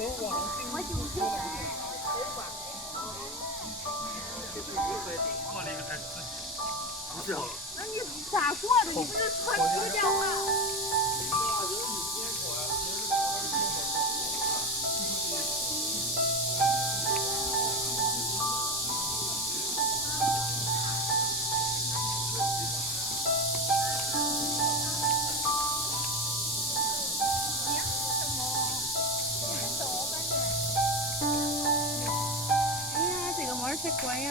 不是，那你咋过的？你不是穿皮掉吗？哎呀，这个猫才乖呀！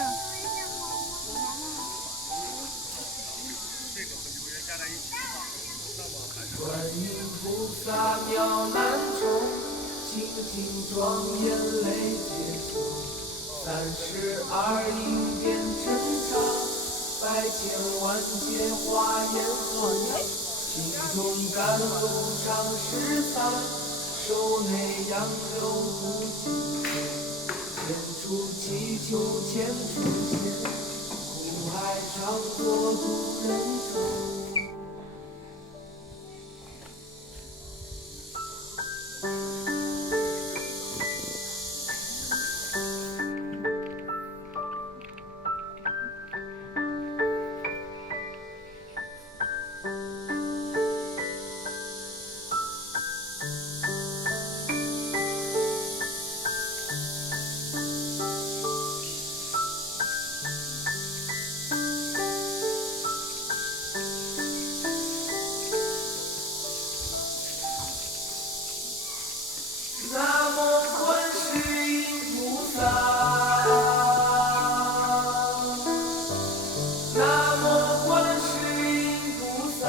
观音菩萨妙难中，清净庄严泪接受。32应变成长，百千万劫化烟火。心中甘露上13，手内杨柳不尽头。千处祈求千处现，苦海常作渡人舟。南无观世音菩萨，南无观世音菩萨，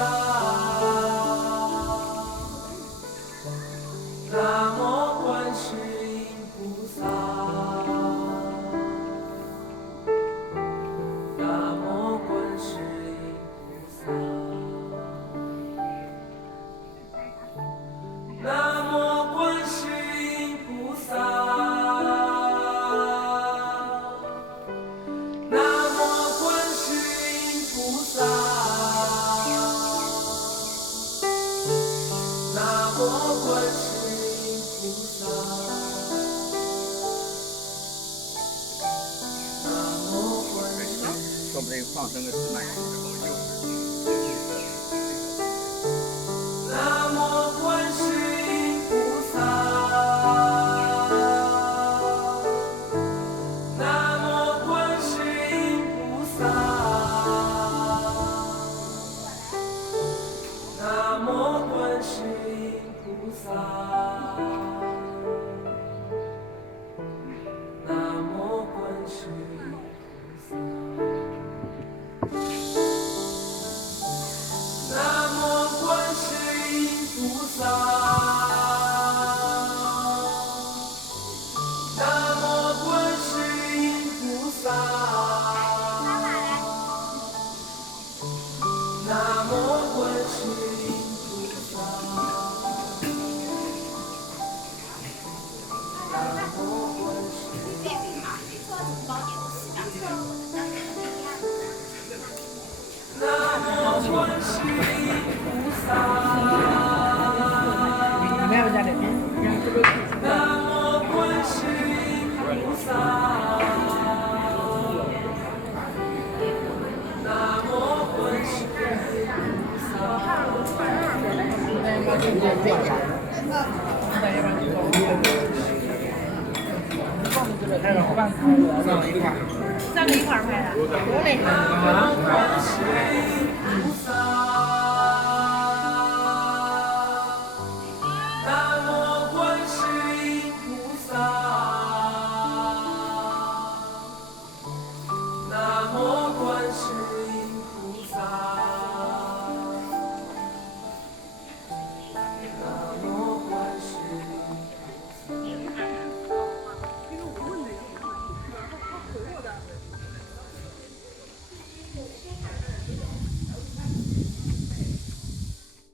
南无观世音菩萨，南无观世音菩萨。南无观世音菩萨，南无观世音菩萨，南无观世音菩萨，南无观世音。说不定放生个10万只保佑。南无观世音菩萨，南无观世音菩萨，南无观世音菩萨，南无观世音菩萨。南无观世音菩萨，南无观世音菩萨，南无观世音菩萨，南无观世音。南无观世音菩萨，南无观世音菩萨，南无观世音菩3个一块儿拍的，多嘞。南无观世音菩萨，南无观世音菩萨，南无观世音。